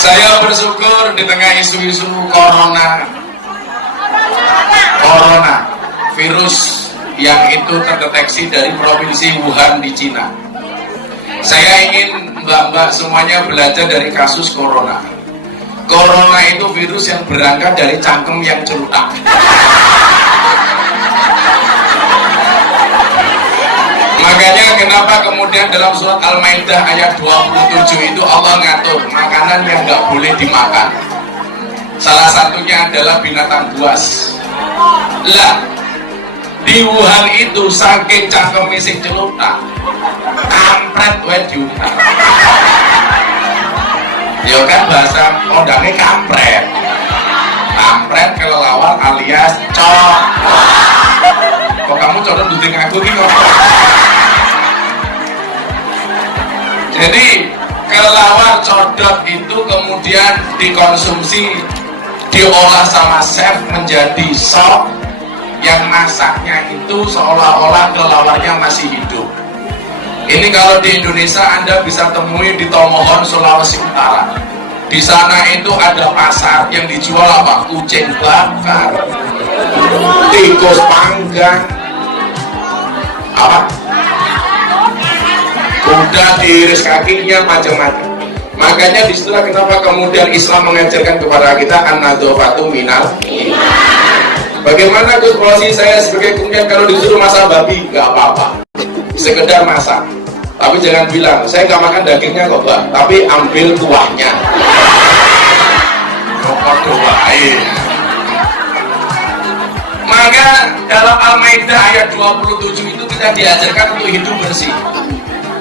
Saya bersyukur di tengah isu-isu corona virus yang itu terdeteksi dari provinsi Wuhan di Cina. Saya ingin mbak-mbak semuanya belajar dari kasus corona. Corona itu virus yang berangkat dari cangkem yang celutak. Makanya kenapa kemudian dalam surat Al-Maidah ayat 27 itu Allah ngatur makanan yang nggak boleh dimakan. Salah satunya adalah binatang buas. Lah, di Wuhan itu saking cangkeme sing celutak, kampret wae diutak. Ya kan bahasa kondangnya kampret. Kampret kelelawar alias cok. Kok kamu coba duduk aku gitu? Jadi kelelawar codot itu kemudian dikonsumsi, diolah sama chef menjadi sop yang masaknya itu seolah-olah kelelawarnya masih hidup. Ini kalau di Indonesia Anda bisa temui di Tomohon, Sulawesi Utara. Di sana itu ada pasar yang dijual apa? Kucing bakar, tikus panggang, apa? Kuda diiris kakinya, macam-macam. Makanya disitulah kenapa kemudian Islam mengajarkan kepada kita an-nadzafatu minal iman. Bagaimana Gus posisi saya sebagai kemudian kalau disuruh masak babi, nggak apa-apa, sekedar masak. Tapi jangan bilang saya nggak makan dagingnya kok Mbak, tapi ambil kuahnya. Maka dalam Al-Maidah ayat 27 itu kita diajarkan untuk hidup bersih.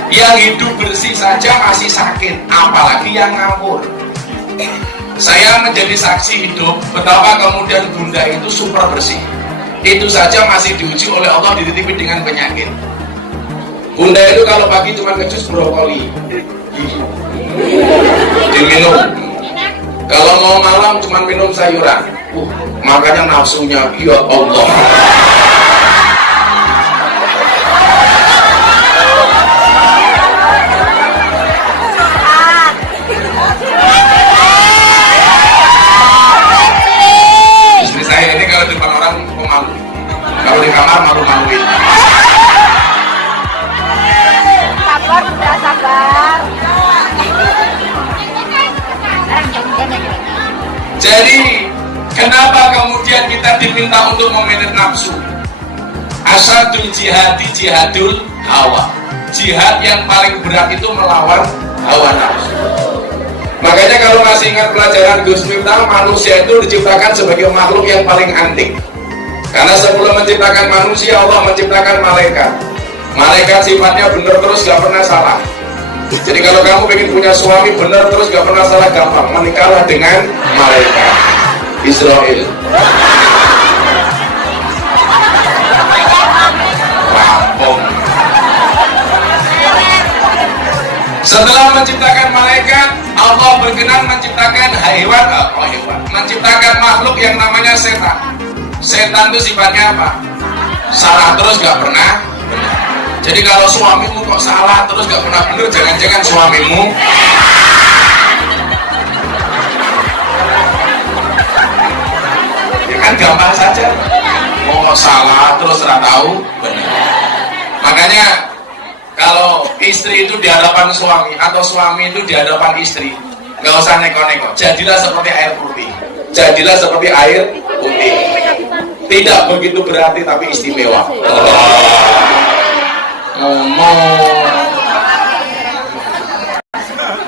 Yang hidup bersih saja masih sakit, apalagi yang ngawur. Saya menjadi saksi hidup betapa kemudian bunda itu super bersih. Itu saja masih diuji oleh Allah, dititipi dengan penyakit. Bunda itu kalau pagi cuma ngejus brokoli, diminum. Kalau mau malam cuma minum sayuran. Makanya nafsunya, ya Allah. Istri saya ini kalau di depan orang pemalu, kalau di kamar malu-maluin. Sabar, sudah sabar. Jadi kenapa kemudian kita diminta untuk memanage nafsu? Asadul jihadi jihadul hawa. Jihad yang paling berat itu melawan hawa nafsu. Makanya kalau masih ingat pelajaran Gus Miftah, manusia itu diciptakan sebagai makhluk yang paling antik. Karena sebelum menciptakan manusia, Allah menciptakan malaikat. Malaikat sifatnya benar terus, gak pernah salah. Jadi kalau kamu pengen punya suami benar terus gak pernah salah, gampang, menikahlah dengan malaikat Israel. Rampung. Setelah menciptakan malaikat, Allah berkenan menciptakan hewan, menciptakan makhluk yang namanya setan. Setan itu sifatnya apa? Salah terus gak pernah. Jadi kalau suamimu kok salah terus gak pernah bener, jangan-jangan suamimu ya kan gampang saja. Kok salah terus gak tahu bener. Makanya kalau istri itu di hadapan suami atau suami itu di hadapan istri, gak usah neko-neko, jadilah seperti air putih. Jadilah seperti air putih. Tidak begitu berarti tapi istimewa.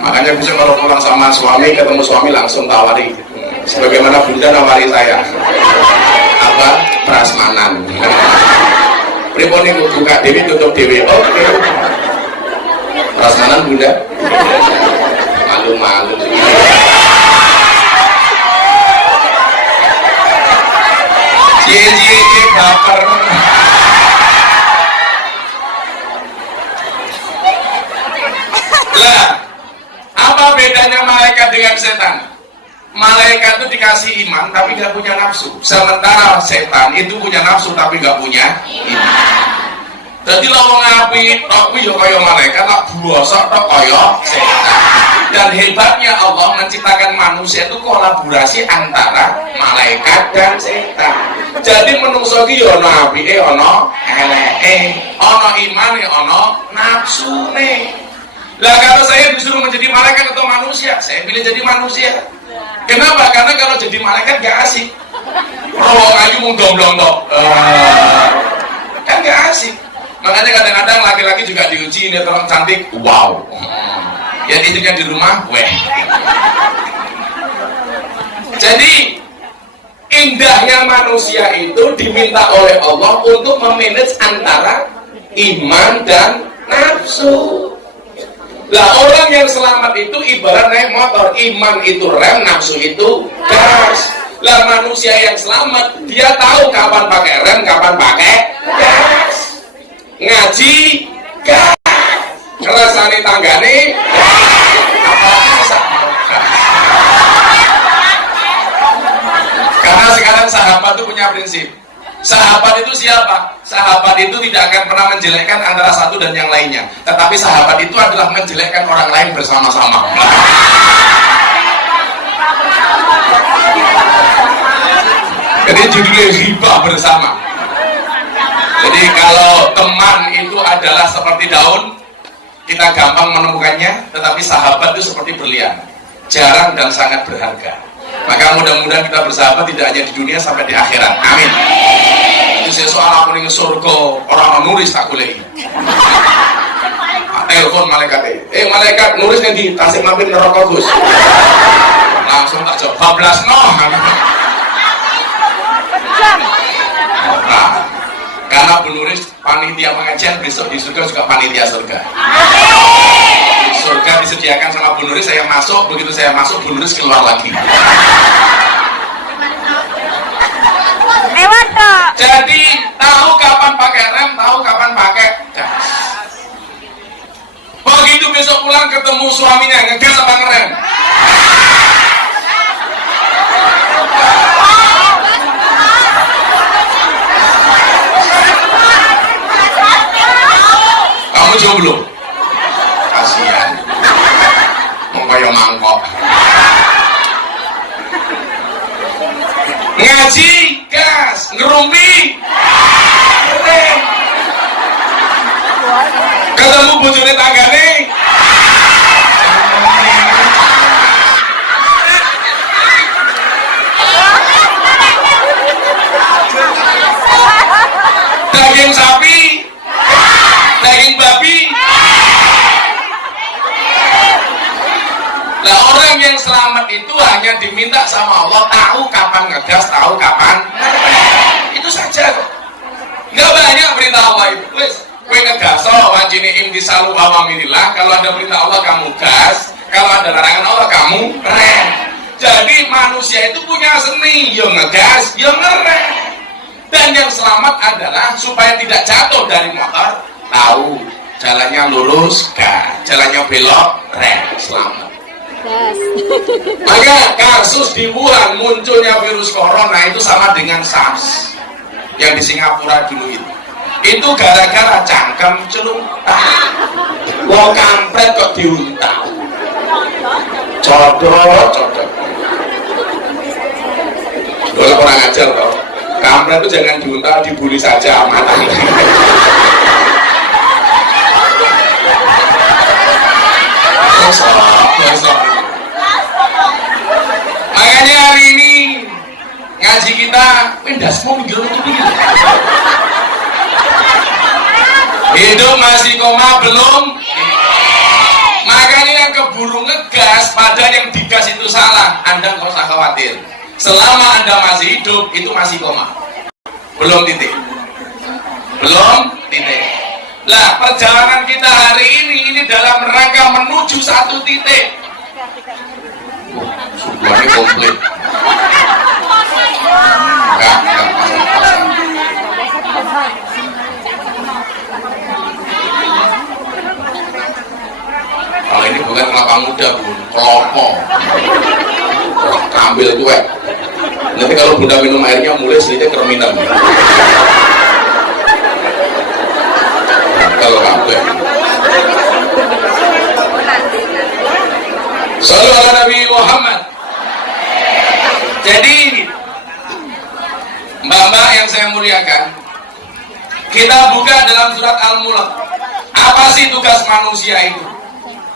Makanya bisa kalau pulang sama suami, ketemu suami langsung tawari, sebagaimana bunda nawari saya apa? Prasmanan. Pripun niku buka dewi tutup dewi. Oke. Prasmanan bunda. Malu-malu. Cie baper. Lah, apa bedanya malaikat dengan setan? Malaikat itu dikasih iman tapi nggak punya nafsu, sementara setan itu punya nafsu tapi nggak punya iman. Jadi lawang api tok yo kaya malaikat, tak buosok tok kaya setan. Dan hebatnya Allah menciptakan manusia itu kolaborasi antara malaikat dan setan. Jadi menungso iki ya ana apike, ana eleke, ana imane, ana nafsune. Lah kalau saya disuruh menjadi malaikat atau manusia, saya pilih jadi manusia. Kenapa? Karena kalau jadi malaikat gak asik. Rawang ayu mung domblong tok. Kan gak asik. Makanya kadang-kadang laki-laki juga diuji, ini orang cantik, wow. Yang istrinya di rumah, weh. Jadi indahnya manusia itu diminta oleh Allah untuk memanage antara iman dan nafsu. Lah orang yang selamat itu ibarat naik motor, iman itu rem, nafsu itu gas. Lah manusia yang selamat dia tahu kapan pakai rem, kapan pakai gas. Ngaji gas, ngerasani tanggane karena sekarang sahabat itu punya prinsip. Sahabat itu siapa? Sahabat itu tidak akan pernah menjelekkan antara satu dan yang lainnya, tetapi sahabat itu adalah menjelekkan orang lain bersama-sama. Jadi judulnya riba bersama. Jadi kalau teman itu adalah seperti daun, kita gampang menemukannya, tetapi sahabat itu seperti berlian, jarang dan sangat berharga. Maka mudah-mudahan kita bersahabat tidak hanya di dunia, sampai di akhirat. Amin. Itu sesuatu aku ning surga orang nulis tak boleh. Telepon malaikat. Malaikat nulis nanti tasik mampir neraka Gus. Langsung tak jawab bablas no. Nah, karena penulis panitia pengajian besok di surga juga panitia surga. Surga disediakan sama Bu Nuris, saya masuk, begitu saya masuk Bu Nuris keluar lagi. Jadi tahu kapan pakai rem, tahu kapan pakai gas. Begitu besok pulang ketemu suaminya ngegas apa ngerem? Kamu jomblo? Kasihan. Mengkoyo mangkok. Ngaji gas, ngerumpi rem. Ketemu bojone tanggane daging sapi, daging babi. Nah, orang yang selamat itu hanya diminta sama Allah tahu kapan ngegas, tahu kapan itu saja kok. Nggak banyak perintah Allah itu. Wes, kowe ngegas, wajine imtisalu awamirillah. Kalau ada perintah Allah kamu gas, kalau ada larangan Allah kamu rem. Jadi manusia itu punya seni, yo ngegas, yo ngerem. Dan yang selamat adalah supaya tidak jatuh dari motor, tahu jalannya lurus, gas, jalannya belok, rem, selamat. Maka kasus di Wuhan munculnya virus corona itu sama dengan SARS yang di Singapura dulu itu gara-gara cangkem celuntak. Wong kampret kok diuntal, codot. Kalau kurang ajar toh, kampret itu jangan diuntal, dibully saja matanya. Besok. Makanya hari ini ngaji kita pindah semua minggu hidup masih koma belum. Makanya yang keburu ngegas padahal yang digas itu salah. Anda nggak usah khawatir, selama Anda masih hidup itu masih koma, belum titik. Lah perjalanan kita hari ini dalam rangka menuju satu titik. Semuanya komplit. Enggak. Kalau ini bukan kelapa muda, Bu, kelopo. Ambil gue. Nanti kalau Bunda minum airnya mulai sedikit kerminan. Kalau kabel. Shallallahu ala Nabi Muhammad. Jadi mbak-mbak yang saya muliakan, kita buka dalam surat Al-Mulk. Apa sih tugas manusia itu?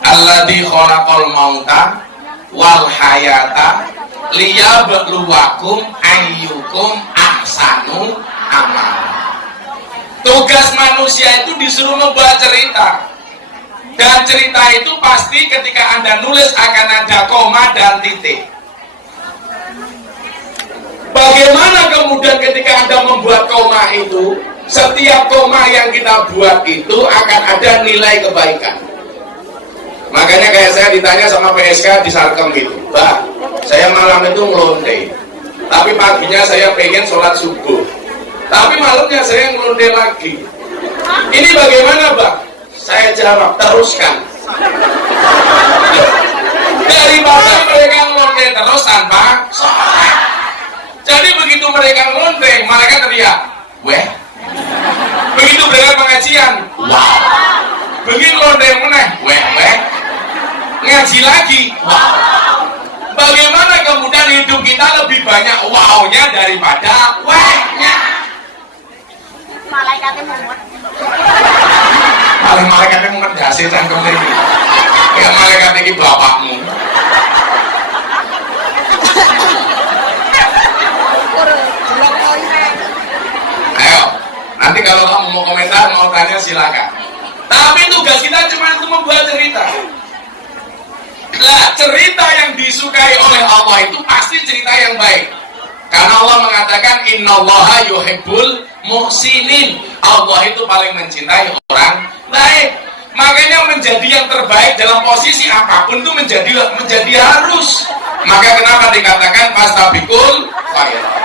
Alladzi khalaqal mauta wal hayata liyabluwakum ayyukum ahsanu amala. Tugas manusia itu disuruh membuat cerita. Dan cerita itu pasti ketika Anda nulis akan ada koma dan titik. Bagaimana kemudian ketika Anda membuat koma itu, setiap koma yang kita buat itu akan ada nilai kebaikan. Makanya kayak saya ditanya sama PSK di Sarkem gitu, Mbak, saya malam itu ngelonte, tapi paginya saya pengen sholat subuh, tapi malamnya saya ngelonte lagi. Ini bagaimana, Mbak? Saya jawab, teruskan. Daripada mereka ngelonte terus tanpa sholat. Jadi begitu mereka ngelonte, mereka teriak, weh. Begitu mereka pengajian, wow. Begitu ngelonte meneh, weh. Ngaji lagi, wow. Bagaimana kemudian hidup kita lebih banyak wow-nya daripada weh-nya? Malaikatnya mumet. Malaikatnya mumet dasih cangkem ini. Ya malaikat ini bapakmu. Ayo, nanti kalau kamu mau komentar, mau tanya silakan. Tapi tugas kita cuma untuk membuat cerita. Nah, cerita yang disukai oleh Allah itu pasti cerita yang baik. Karena Allah mengatakan innallaha yuhibbul muhsinin. Allah itu paling mencintai orang baik. Makanya menjadi yang terbaik dalam posisi apapun itu menjadi harus. Maka kenapa dikatakan fastabiqul khairat?